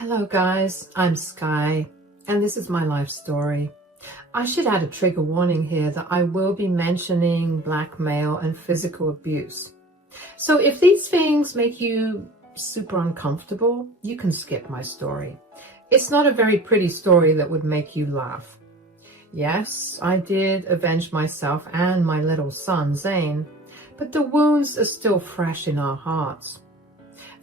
Hello guys, I'm Sky, and this is my life story. I should add a trigger warning here that I will be mentioning blackmail and physical abuse. So if these things make you super uncomfortable, you can skip my story. It's not a very pretty story that would make you laugh. Yes, I did avenge myself and my little son, Zane, but the wounds are still fresh in our hearts.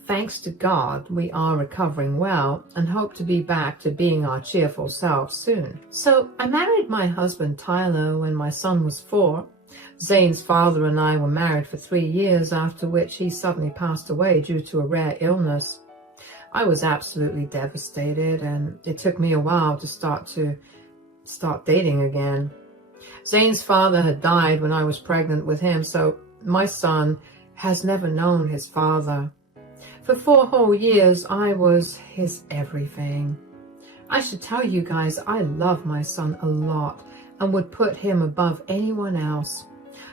Thanks to God, we are recovering well and hope to be back to being our cheerful selves soon. So I married my husband Tyler when my son was 4. Zane's father and I were married for 3 years, after which he suddenly passed away due to a rare illness. I was absolutely devastated, and it took me a while to start dating again. Zane's father had died when I was pregnant with him, so my son has never known his father. For 4 whole years, I was his everything. I should tell you guys, I love my son a lot and would put him above anyone else.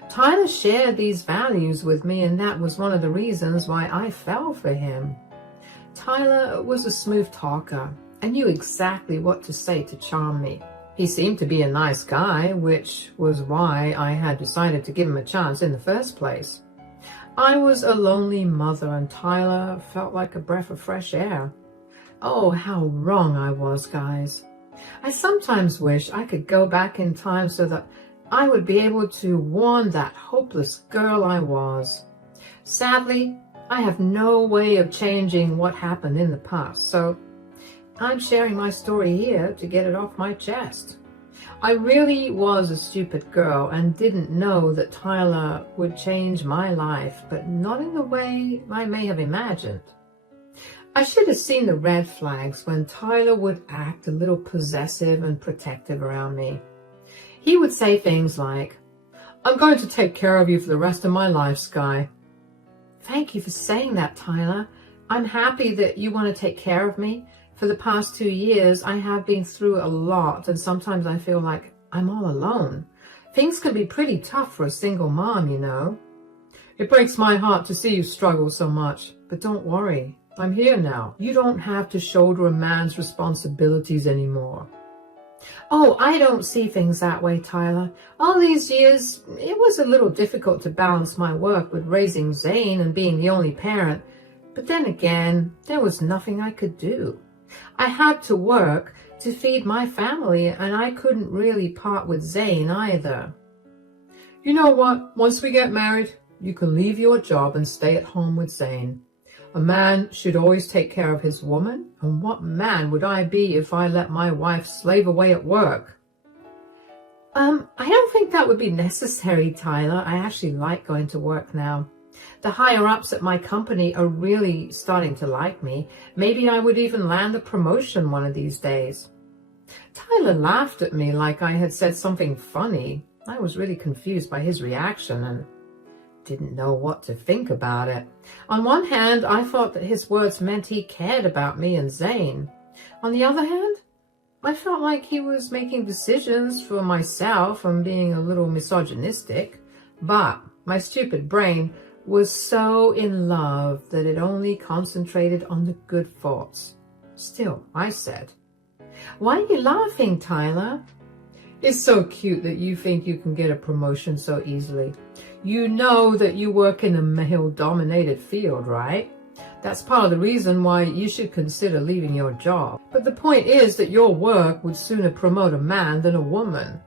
Tyler shared these values with me, and that was one of the reasons why I fell for him. Tyler was a smooth talker and knew exactly what to say to charm me. He seemed to be a nice guy, which was why I had decided to give him a chance in the first place. I was a lonely mother, and Tyler felt like a breath of fresh air. Oh, how wrong I was, guys. I sometimes wish I could go back in time so that I would be able to warn that hopeless girl I was. Sadly, I have no way of changing what happened in the past, so I'm sharing my story here to get it off my chest. I really was a stupid girl and didn't know that Tyler would change my life, but not in the way I may have imagined. I should have seen the red flags when Tyler would act a little possessive and protective around me. He would say things like, "I'm going to take care of you for the rest of my life, Sky." Thank you for saying that, Tyler. I'm happy that you want to take care of me. For the past 2 years, I have been through a lot, and sometimes I feel like I'm all alone. Things can be pretty tough for a single mom, you know. It breaks my heart to see you struggle so much, but don't worry, I'm here now. You don't have to shoulder a man's responsibilities anymore. Oh, I don't see things that way, Tyler. All these years, it was a little difficult to balance my work with raising Zane and being the only parent, but then again, there was nothing I could do. I had to work to feed my family, and I couldn't really part with Zane either. You know what? Once we get married, you can leave your job and stay at home with Zane. A man should always take care of his woman, and what man would I be if I let my wife slave away at work? I don't think that would be necessary, Tyler. I actually like going to work now. The higher-ups at my company are really starting to like me. Maybe I would even land a promotion one of these days. Tyler laughed at me like I had said something funny. I was really confused by his reaction and didn't know what to think about it. On one hand, I thought that his words meant he cared about me and Zane. On the other hand, I felt like he was making decisions for myself and being a little misogynistic. But my stupid brain was so in love that it only concentrated on the good thoughts. Still, I said, "Why are you laughing, Tyler?" It's so cute that you think you can get a promotion so easily. You know that you work in a male-dominated field, right? That's part of the reason why you should consider leaving your job. But the point is that your work would sooner promote a man than a woman.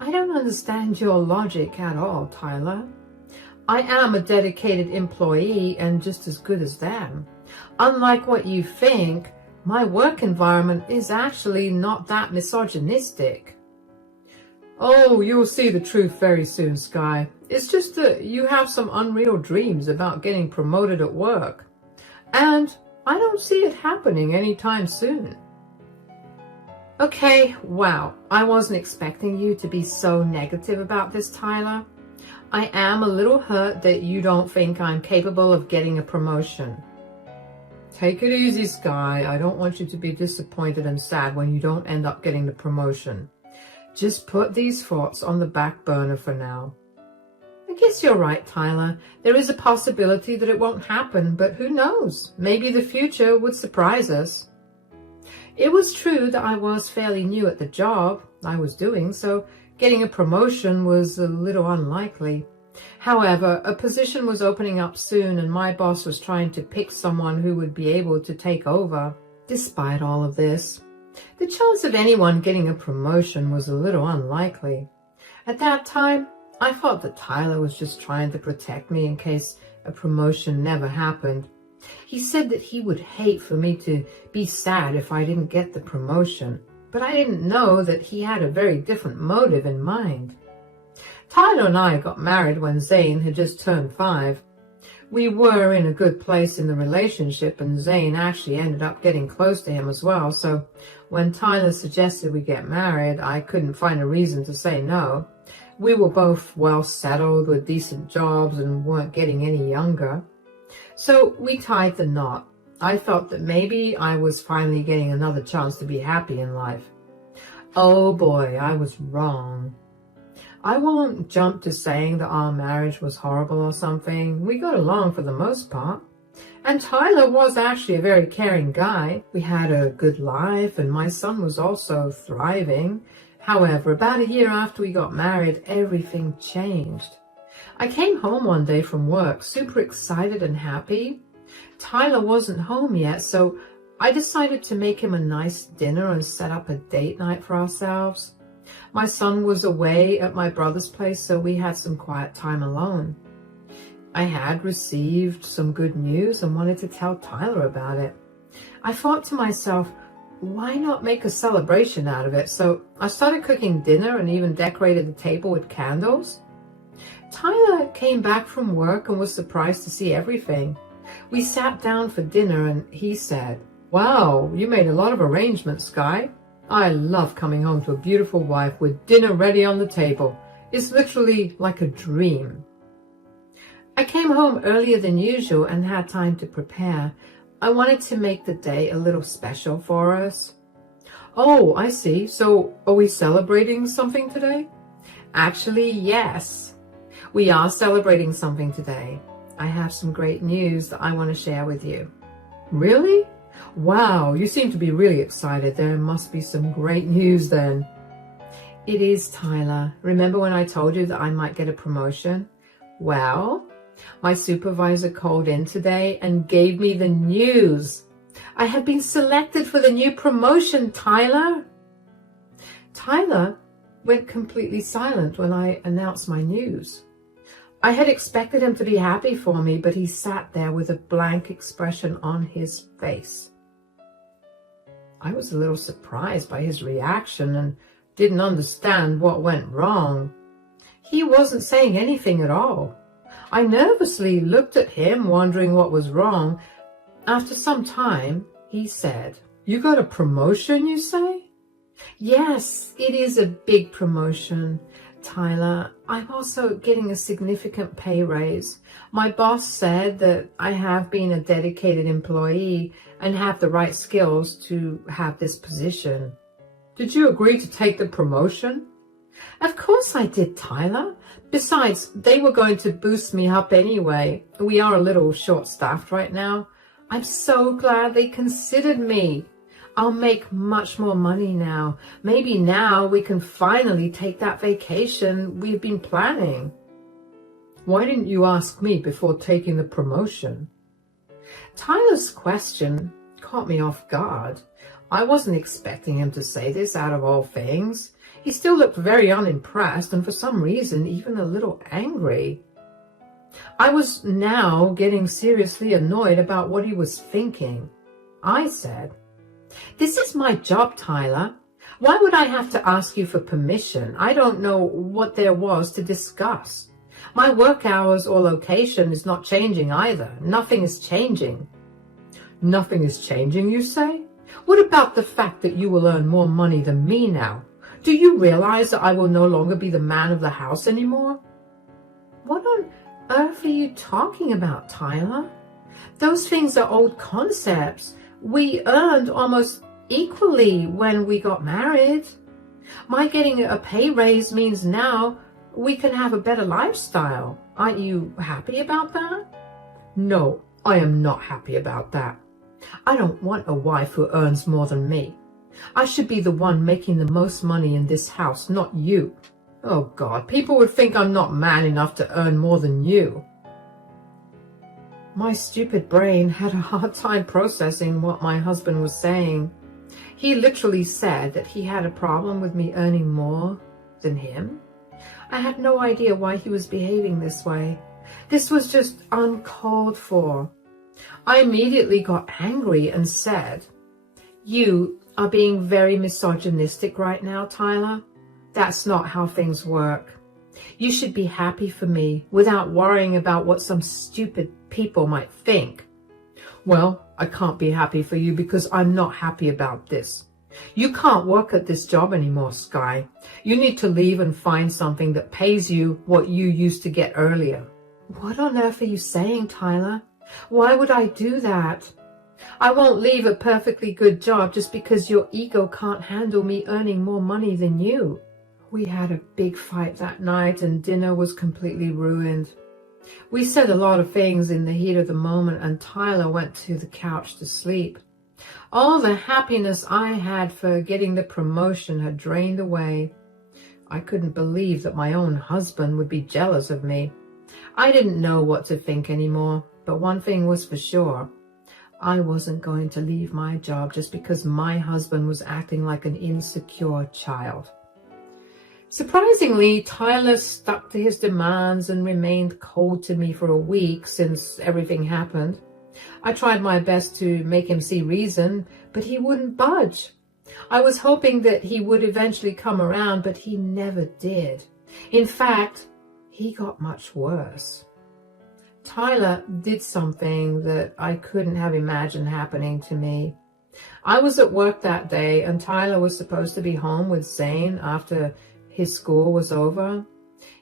I don't understand your logic at all, Tyler. I am a dedicated employee and just as good as them. Unlike what you think, my work environment is actually not that misogynistic. Oh, you'll see the truth very soon, Sky. It's just that you have some unreal dreams about getting promoted at work. And I don't see it happening anytime soon. Okay, wow, I wasn't expecting you to be so negative about this, Tyler. I am a little hurt that you don't think I'm capable of getting a promotion. Take it easy, Sky. I don't want you to be disappointed and sad when you don't end up getting the promotion. Just put these thoughts on the back burner for now. I guess you're right, Tyler. There is a possibility that it won't happen, but who knows? Maybe the future would surprise us. It was true that I was fairly new at the job I was doing, so getting a promotion was a little unlikely. However, a position was opening up soon, and my boss was trying to pick someone who would be able to take over. Despite all of this, the chance of anyone getting a promotion was a little unlikely. At that time, I thought that Tyler was just trying to protect me in case a promotion never happened. He said that he would hate for me to be sad if I didn't get the promotion, but I didn't know that he had a very different motive in mind. Tyler and I got married when Zane had just turned 5. We were in a good place in the relationship, and Zane actually ended up getting close to him as well, so when Tyler suggested we get married, I couldn't find a reason to say no. We were both well settled with decent jobs and weren't getting any younger. So we tied the knot. I felt that maybe I was finally getting another chance to be happy in life. Oh boy, I was wrong. I won't jump to saying that our marriage was horrible or something. We got along for the most part. And Tyler was actually a very caring guy. We had a good life, and my son was also thriving. However, about a year after we got married, everything changed. I came home one day from work, super excited and happy. Tyler wasn't home yet, so I decided to make him a nice dinner and set up a date night for ourselves. My son was away at my brother's place, so we had some quiet time alone. I had received some good news and wanted to tell Tyler about it. I thought to myself, why not make a celebration out of it? So I started cooking dinner and even decorated the table with candles. Tyler came back from work and was surprised to see everything. We sat down for dinner and he said, "Wow, you made a lot of arrangements, Sky. I love coming home to a beautiful wife with dinner ready on the table. It's literally like a dream." I came home earlier than usual and had time to prepare. I wanted to make the day a little special for us. "Oh, I see. So are we celebrating something today?" "Actually, yes. We are celebrating something today. I have some great news that I want to share with you." "Really? Wow, you seem to be really excited. There must be some great news then." "It is, Tyler. Remember when I told you that I might get a promotion? Well, my supervisor called in today and gave me the news. I have been selected for the new promotion, Tyler." Tyler went completely silent when I announced my news. I had expected him to be happy for me, but he sat there with a blank expression on his face. I was a little surprised by his reaction and didn't understand what went wrong. He wasn't saying anything at all. I nervously looked at him, wondering what was wrong. After some time, he said, "You got a promotion, you say?" "Yes, it is a big promotion, Tyler. I'm also getting a significant pay raise. My boss said that I have been a dedicated employee and have the right skills to have this position." "Did you agree to take the promotion?" "Of course I did, Tyler. Besides, they were going to boost me up anyway. We are a little short-staffed right now. I'm so glad they considered me. I'll make much more money now. Maybe now we can finally take that vacation we've been planning." "Why didn't you ask me before taking the promotion?" Tyler's question caught me off guard. I wasn't expecting him to say this out of all things. He still looked very unimpressed and for some reason even a little angry. I was now getting seriously annoyed about what he was thinking. I said, "This is my job, Tyler. Why would I have to ask you for permission? I don't know what there was to discuss. My work hours or location is not changing either. Nothing is changing." "Nothing is changing, you say? What about the fact that you will earn more money than me now? Do you realize that I will no longer be the man of the house anymore?" "What on earth are you talking about, Tyler? Those things are old concepts. We earned almost equally when we got married. My getting a pay raise means now we can have a better lifestyle. Aren't you happy about that? No, I am not happy about that. I don't want a wife who earns more than me. I should be the one making the most money in this house, not you. Oh God, people would think I'm not man enough to earn more than you. My stupid brain had a hard time processing what my husband was saying. He literally said that he had a problem with me earning more than him. I had no idea why he was behaving this way. This was just uncalled for. I immediately got angry and said, "You are being very misogynistic right now, Tyler. That's not how things work. You should be happy for me without worrying about what some stupid people might think." "Well, I can't be happy for you because I'm not happy about this. You can't work at this job anymore, Sky. You need to leave and find something that pays you what you used to get earlier." What on earth are you saying, Tyler? Why would I do that? I won't leave a perfectly good job just because your ego can't handle me earning more money than you. We had a big fight that night and dinner was completely ruined. We said a lot of things in the heat of the moment and Tyler went to the couch to sleep. All the happiness I had for getting the promotion had drained away. I couldn't believe that my own husband would be jealous of me. I didn't know what to think anymore, but one thing was for sure. I wasn't going to leave my job just because my husband was acting like an insecure child. Surprisingly, Tyler stuck to his demands and remained cold to me for a week since everything happened. I tried my best to make him see reason, but he wouldn't budge. I was hoping that he would eventually come around, but he never did. In fact, he got much worse. Tyler did something that I couldn't have imagined happening to me. I was at work that day and Tyler was supposed to be home with Zane after his school was over.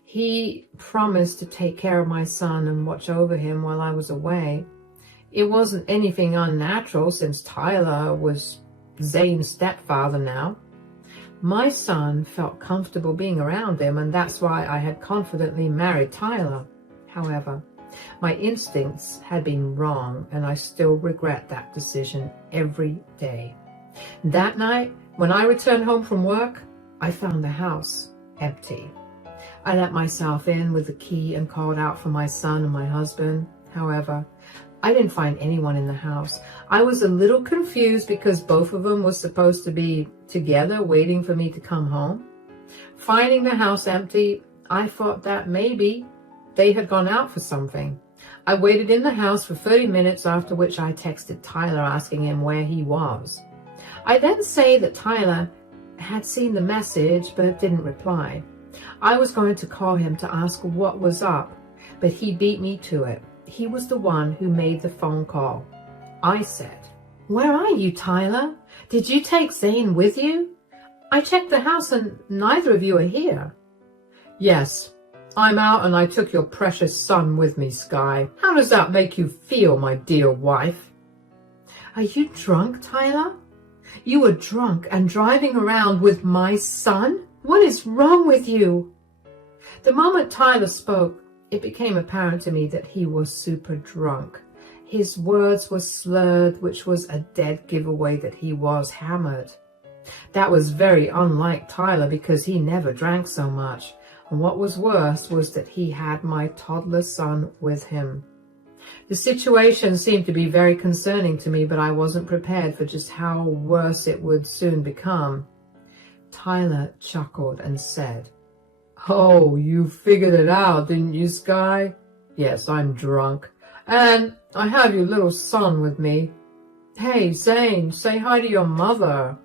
He promised to take care of my son and watch over him while I was away. It wasn't anything unnatural since Tyler was Zane's stepfather now. My son felt comfortable being around him, and that's why I had confidently married Tyler. However, my instincts had been wrong, and I still regret that decision every day. That night, when I returned home from work, I found the house empty. I let myself in with the key and called out for my son and my husband. However, I didn't find anyone in the house. I was a little confused because both of them were supposed to be together waiting for me to come home. Finding the house empty, I thought that maybe they had gone out for something. I waited in the house for 30 minutes, after which I texted Tyler asking him where he was. I then say that Tyler had seen the message but didn't reply. I was going to call him to ask what was up, but he beat me to it. He was the one who made the phone call. I said, "Where are you, Tyler? Did you take Zane with you? I checked the house and neither of you are here." "Yes, I'm out and I took your precious son with me, Sky. How does that make you feel, my dear wife?" "Are you drunk, Tyler? You were drunk and driving around with my son? What is wrong with you?" The moment Tyler spoke, it became apparent to me that he was super drunk. His words were slurred, which was a dead giveaway that he was hammered. That was very unlike Tyler because he never drank so much. And what was worse was that he had my toddler son with him. The situation seemed to be very concerning to me, but I wasn't prepared for just how worse it would soon become. Tyler chuckled and said, "Oh, you figured it out, didn't you, Sky? Yes, I'm drunk. And I have your little son with me. Hey, Zane, say hi to your mother."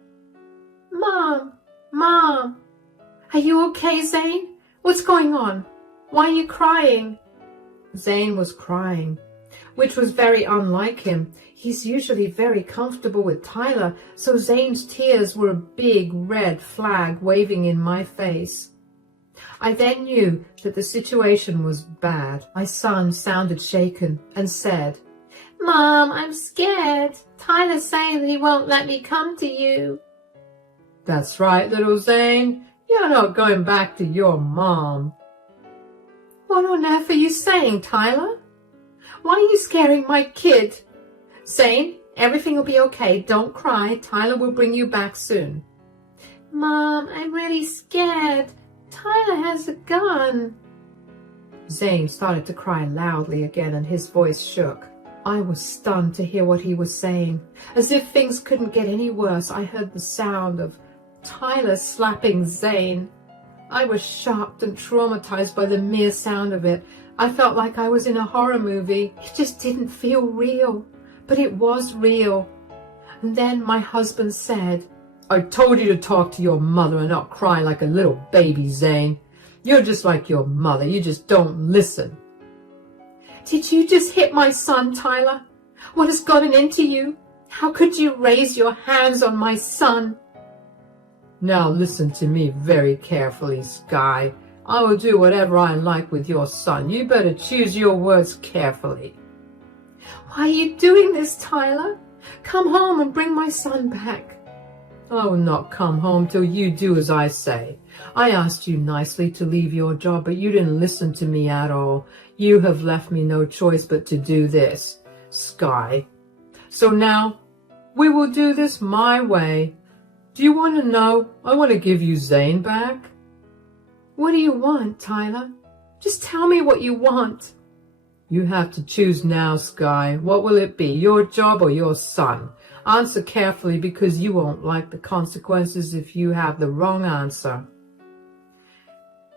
Mom. Are you okay, Zane? What's going on? Why are you crying?" Zane was crying, which was very unlike him. He's usually very comfortable with Tyler, so Zane's tears were a big red flag waving in my face. I then knew that the situation was bad. My son sounded shaken and said, "Mom, I'm scared. Tyler's saying that he won't let me come to you." "That's right, little Zane. You're not going back to your mom. What on earth are you saying, Tyler? Why are you scaring my kid? Zane, everything will be okay. Don't cry. Tyler will bring you back soon. Mom, I'm really scared. Tyler has a gun. Zane started to cry loudly again and his voice shook. I was stunned to hear what he was saying. As if things couldn't get any worse, I heard the sound of Tyler slapping Zane. I was shocked and traumatized by the mere sound of it. I felt like I was in a horror movie. It just didn't feel real, but it was real. And then my husband said, I told you to talk to your mother and not cry like a little baby, Zane. You're just like your mother. You just don't listen. Did you just hit my son, Tyler? What has gotten into you? How could you raise your hands on my son? Now listen to me very carefully, Sky. I will do whatever I like with your son. You better choose your words carefully. Why are you doing this, Tyler? Come home and bring my son back. I will not come home till you do as I say. I asked you nicely to leave your job, but you didn't listen to me at all. You have left me no choice but to do this, Sky. So now, we will do this my way. Do you want to know? I want to give you Zane back. What do you want, Tyler? Just tell me what you want. You have to choose now, Sky. What will it be, your job or your son? Answer carefully because you won't like the consequences if you have the wrong answer.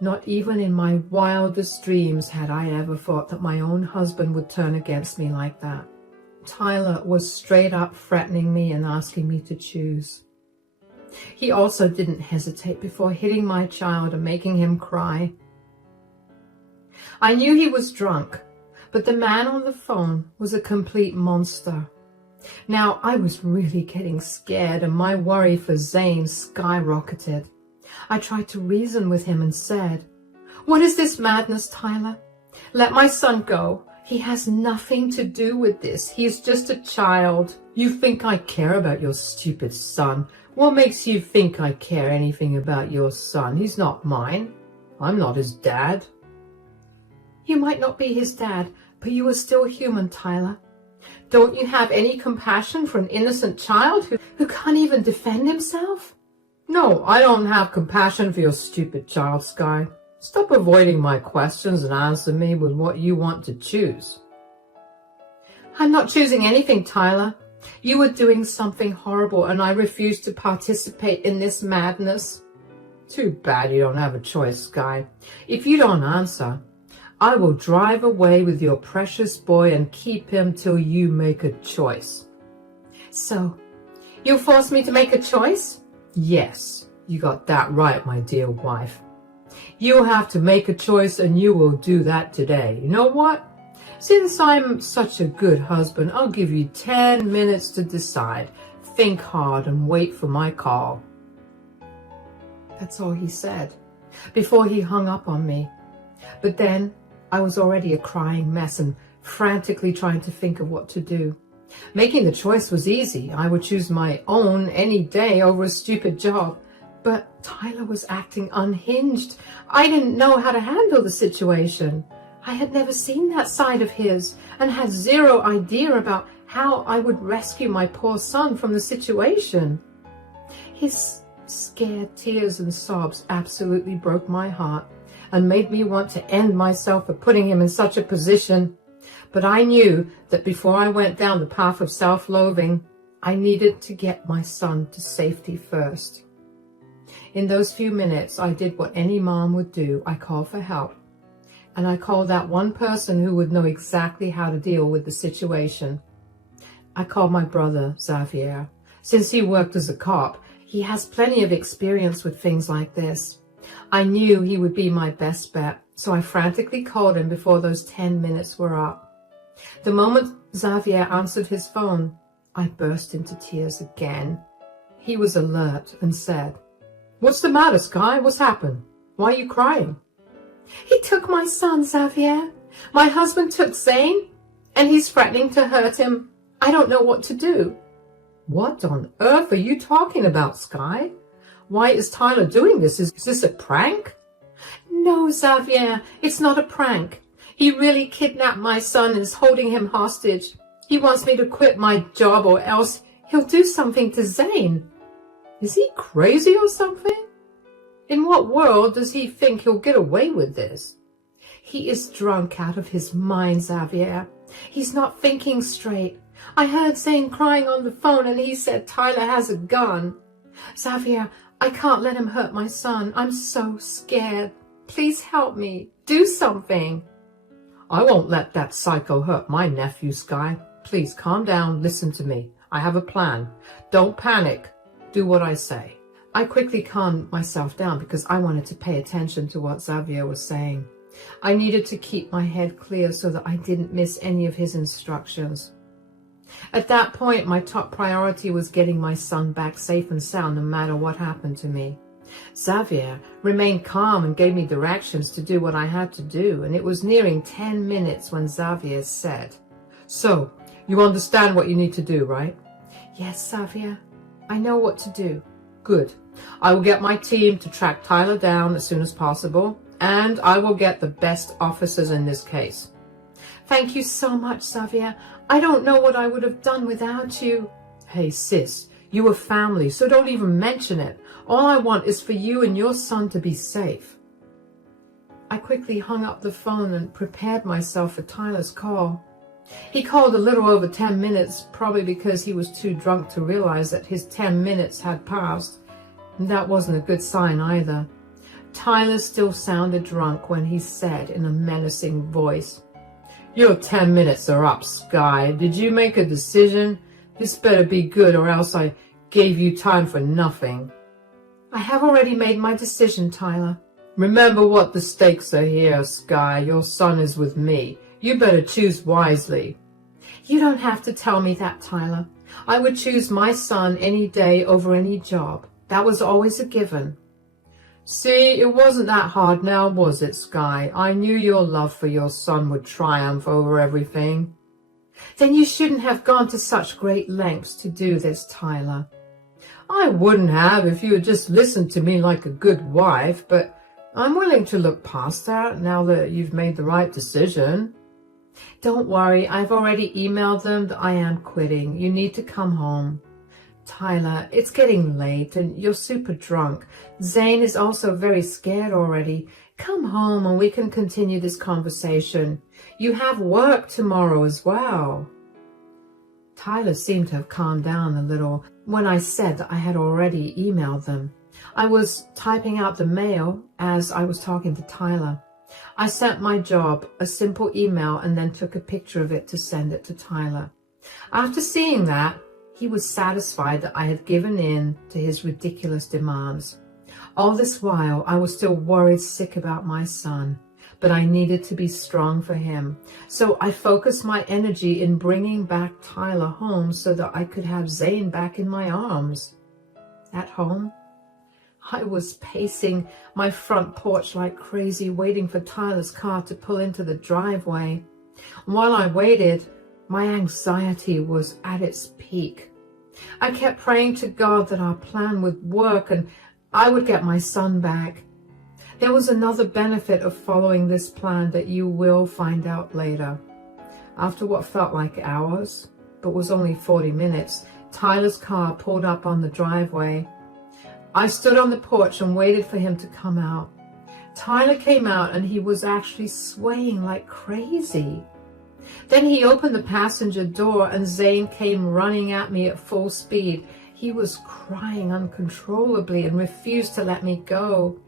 Not even in my wildest dreams had I ever thought that my own husband would turn against me like that. Tyler was straight up threatening me and asking me to choose. He also didn't hesitate before hitting my child and making him cry. I knew he was drunk, but the man on the phone was a complete monster. Now, I was really getting scared and my worry for Zane skyrocketed. I tried to reason with him and said, What is this madness, Tyler? Let my son go. He has nothing to do with this. He is just a child. You think I care about your stupid son? What makes you think I care anything about your son? He's not mine. I'm not his dad. You might not be his dad, but you are still human, Tyler. Don't you have any compassion for an innocent child who can't even defend himself? No, I don't have compassion for your stupid child, Sky. Stop avoiding my questions and answer me with what you want to choose. I'm not choosing anything, Tyler. You are doing something horrible and I refuse to participate in this madness. Too bad you don't have a choice, Sky. If you don't answer, I will drive away with your precious boy and keep him till you make a choice. So, you'll force me to make a choice? Yes, you got that right, my dear wife. You'll have to make a choice and you will do that today. You know what? Since I'm such a good husband, I'll give you 10 minutes to decide. Think hard and wait for my call. That's all he said before he hung up on me. But then I was already a crying mess and frantically trying to think of what to do. Making the choice was easy. I would choose my own any day over a stupid job. But Tyler was acting unhinged. I didn't know how to handle the situation. I had never seen that side of his and had zero idea about how I would rescue my poor son from the situation. His scared tears and sobs absolutely broke my heart and made me want to end myself for putting him in such a position. But I knew that before I went down the path of self-loathing, I needed to get my son to safety first. In those few minutes, I did what any mom would do. I called for help. And I called that one person who would know exactly how to deal with the situation. I called my brother, Xavier. Since he worked as a cop, he has plenty of experience with things like this. I knew he would be my best bet, so I frantically called him before those 10 minutes were up. The moment Xavier answered his phone, I burst into tears again. He was alert and said, "What's the matter, Sky? What's happened? Why are you crying?" "He took my son, Xavier. My husband took Zane, and he's threatening to hurt him. I don't know what to do." "What on earth are you talking about, Sky? Why is Tyler doing this? Is this a prank?" No, Xavier, it's not a prank. He really kidnapped my son and is holding him hostage. He wants me to quit my job or else he'll do something to Zane. Is he crazy or something? In what world does he think he'll get away with this? He is drunk out of his mind, Xavier. He's not thinking straight. I heard Zane crying on the phone and he said Tyler has a gun. Xavier, I can't let him hurt my son. I'm so scared. Please help me. Do something. I won't let that psycho hurt my nephew, Sky. Please calm down. Listen to me. I have a plan. Don't panic. Do what I say. I quickly calmed myself down because I wanted to pay attention to what Xavier was saying. I needed to keep my head clear so that I didn't miss any of his instructions. At that point, my top priority was getting my son back safe and sound no matter what happened to me. Xavier remained calm and gave me directions to do what I had to do, and it was nearing 10 minutes when Xavier said, "So, you understand what you need to do, right?" "Yes, Xavier. I know what to do." "Good. I will get my team to track Tyler down as soon as possible, and I will get the best officers in this case." "Thank you so much, Xavier. I don't know what I would have done without you." "Hey, sis, you were family, so don't even mention it. All I want is for you and your son to be safe." I quickly hung up the phone and prepared myself for Tyler's call. He called a little over 10 minutes, probably because he was too drunk to realize that his 10 minutes had passed. And that wasn't a good sign either. Tyler still sounded drunk when he said in a menacing voice, "Your 10 minutes are up, Sky. Did you make a decision? This better be good or else I gave you time for nothing." "I have already made my decision, Tyler." "Remember what the stakes are here, Sky. Your son is with me. You better choose wisely." "You don't have to tell me that, Tyler. I would choose my son any day over any job. That was always a given." "See, it wasn't that hard now, was it, Sky? I knew your love for your son would triumph over everything." "Then you shouldn't have gone to such great lengths to do this, Tyler." "I wouldn't have if you had just listened to me like a good wife, but I'm willing to look past that now that you've made the right decision." "Don't worry, I've already emailed them that I am quitting. You need to come home." "Tyler, it's getting late and you're super drunk. Zane is also very scared already. Come home and we can continue this conversation. You have work tomorrow as well." Tyler seemed to have calmed down a little when I said that I had already emailed them. I was typing out the mail as I was talking to Tyler. I sent my job a simple email and then took a picture of it to send it to Tyler. After seeing that, he was satisfied that I had given in to his ridiculous demands. All this while, I was still worried sick about my son, but I needed to be strong for him. So I focused my energy in bringing back Tyler home so that I could have Zane back in my arms. At home, I was pacing my front porch like crazy, waiting for Tyler's car to pull into the driveway. While I waited, my anxiety was at its peak. I kept praying to God that our plan would work and I would get my son back. There was another benefit of following this plan that you will find out later. After what felt like hours, but was only 40 minutes, Tyler's car pulled up on the driveway. I stood on the porch and waited for him to come out. Tyler came out and he was actually swaying like crazy. Then he opened the passenger door and Zane came running at me at full speed. He was crying uncontrollably and refused to let me go.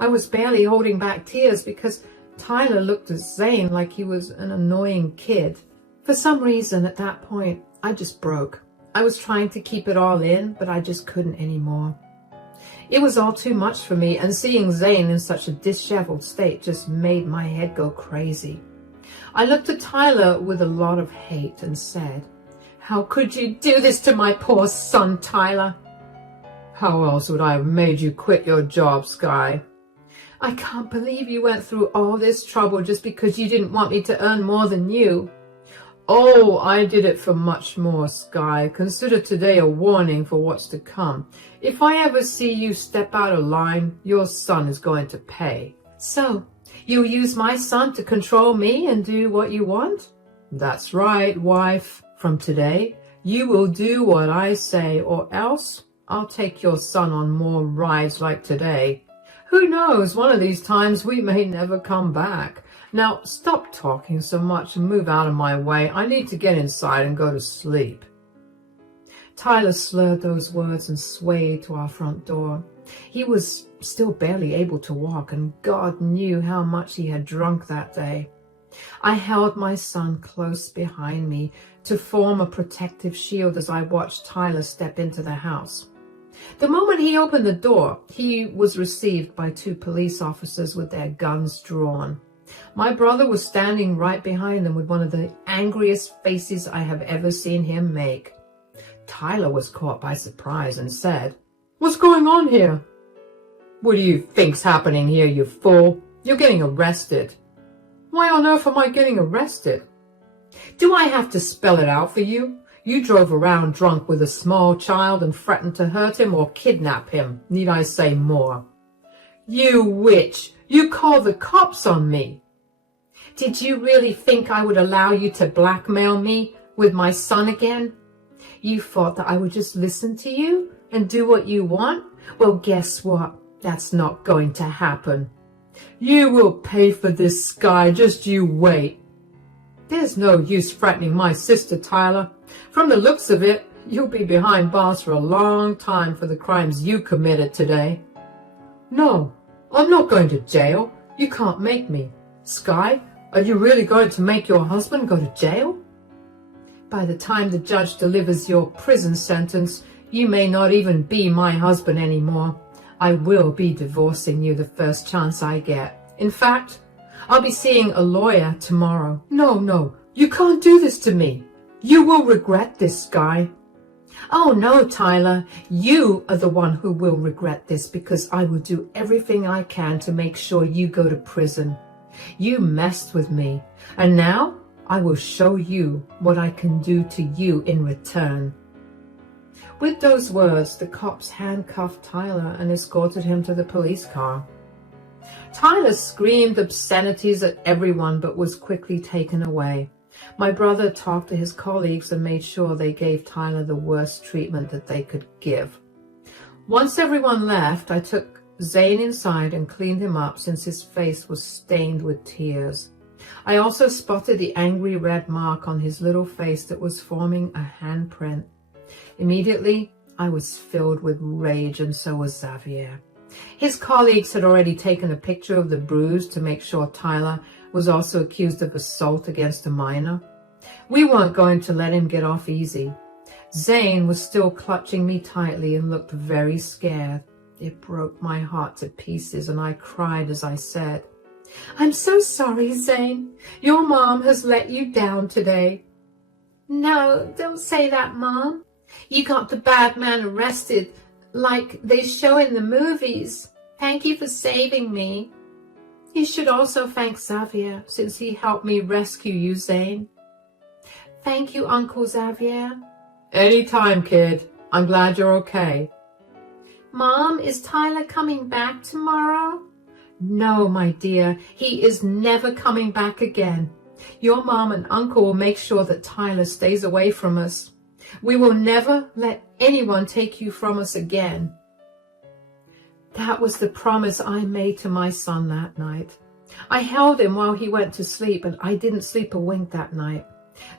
I was barely holding back tears because Tyler looked at Zane like he was an annoying kid. For some reason at that point, I just broke. I was trying to keep it all in, but I just couldn't anymore. It was all too much for me, and seeing Zane in such a disheveled state just made my head go crazy. I looked at Tyler with a lot of hate and said, "How could you do this to my poor son, Tyler?" "How else would I have made you quit your job, Sky?" "I can't believe you went through all this trouble just because you didn't want me to earn more than you." "Oh, I did it for much more, Sky. Consider today a warning for what's to come. If I ever see you step out of line, your son is going to pay. So, you'll use my son to control me and do what you want? That's right, wife. From today, you will do what I say, or else I'll take your son on more rides like today. Who knows, one of these times we may never come back. Now, stop talking so much and move out of my way. I need to get inside and go to sleep. Tyler slurred those words and swayed to our front door. He was still barely able to walk, and God knew how much he had drunk that day. I held my son close behind me to form a protective shield as I watched Tyler step into the house. The moment he opened the door, he was received by 2 police officers with their guns drawn. My brother was standing right behind them with one of the angriest faces I have ever seen him make. Tyler was caught by surprise and said, "What's going on here?" "What do you think's happening here, you fool? You're getting arrested." "Why on earth am I getting arrested?" "Do I have to spell it out for you? You drove around drunk with a small child and threatened to hurt him or kidnap him. Need I say more?" "You witch! You called the cops on me." "Did you really think I would allow you to blackmail me with my son again? You thought that I would just listen to you and do what you want? Well, guess what? That's not going to happen. You will pay for this, Sky. Just you wait." "There's no use threatening my sister, Tyler. From the looks of it, you'll be behind bars for a long time for the crimes you committed today." "No, I'm not going to jail. You can't make me. Sky, are you really going to make your husband go to jail? By the time the judge delivers your prison sentence, you may not even be my husband anymore. I will be divorcing you the first chance I get. In fact, I'll be seeing a lawyer tomorrow." No, you can't do this to me. You will regret this, Sky." "Oh no, Tyler, you are the one who will regret this, because I will do everything I can to make sure you go to prison. You messed with me, and now I will show you what I can do to you in return." With those words, the cops handcuffed Tyler and escorted him to the police car. Tyler screamed obscenities at everyone but was quickly taken away. My brother talked to his colleagues and made sure they gave Tyler the worst treatment that they could give. Once everyone left, I took Zane inside and cleaned him up since his face was stained with tears. I also spotted the angry red mark on his little face that was forming a handprint. Immediately, I was filled with rage, and so was Xavier. His colleagues had already taken a picture of the bruise to make sure Tyler was also accused of assault against a minor. We weren't going to let him get off easy. Zane was still clutching me tightly and looked very scared. It broke my heart to pieces, and I cried as I said, "I'm so sorry, Zane. Your mom has let you down today." "No, don't say that, Mom. You got the bad man arrested like they show in the movies. Thank you for saving me." "You should also thank Xavier, since he helped me rescue you, Zane." "Thank you, Uncle Xavier." "Anytime, kid. I'm glad you're okay." "Mom, is Tyler coming back tomorrow?" "No, my dear. He is never coming back again. Your mom and uncle will make sure that Tyler stays away from us. We will never let anyone take you from us again." That was the promise I made to my son that night. I held him while he went to sleep, and I didn't sleep a wink that night.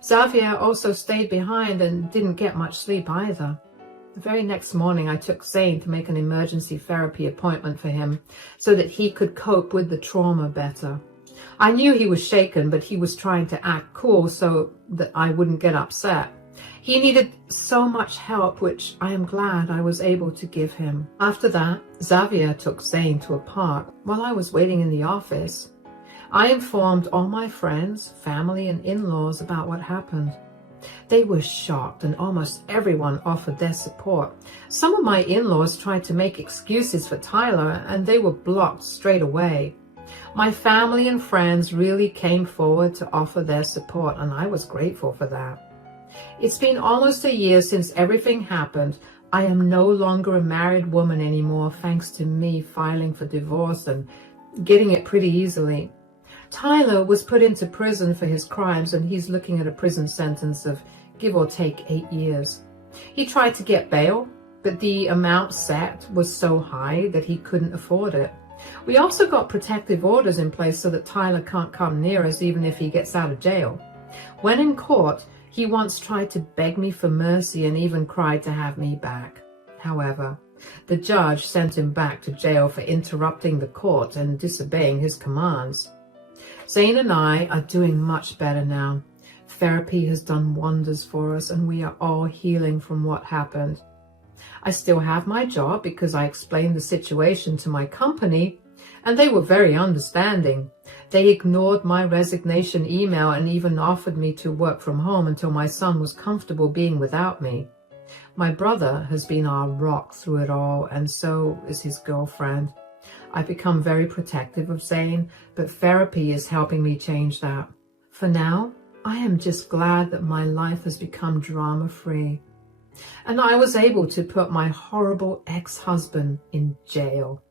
Xavier also stayed behind and didn't get much sleep either. The very next morning, I took Zane to make an emergency therapy appointment for him so that he could cope with the trauma better. I knew he was shaken, but he was trying to act cool so that I wouldn't get upset. He needed so much help, which I am glad I was able to give him. After that, Xavier took Zane to a park while I was waiting in the office. I informed all my friends, family, and in-laws about what happened. They were shocked, and almost everyone offered their support. Some of my in-laws tried to make excuses for Tyler, and they were blocked straight away. My family and friends really came forward to offer their support, and I was grateful for that. It's been almost a year since everything happened. I am no longer a married woman anymore, thanks to me filing for divorce and getting it pretty easily. Tyler was put into prison for his crimes, and he's looking at a prison sentence of give or take 8 years. He tried to get bail, but the amount set was so high that he couldn't afford it. We also got protective orders in place so that Tyler can't come near us even if he gets out of jail. When in court, he once tried to beg me for mercy and even cried to have me back. However, the judge sent him back to jail for interrupting the court and disobeying his commands. Zane and I are doing much better now. Therapy has done wonders for us, and we are all healing from what happened. I still have my job because I explained the situation to my company, and they were very understanding. They ignored my resignation email and even offered me to work from home until my son was comfortable being without me. My brother has been our rock through it all, and so is his girlfriend. I've become very protective of Zane, but therapy is helping me change that. For now, I am just glad that my life has become drama-free, and I was able to put my horrible ex-husband in jail.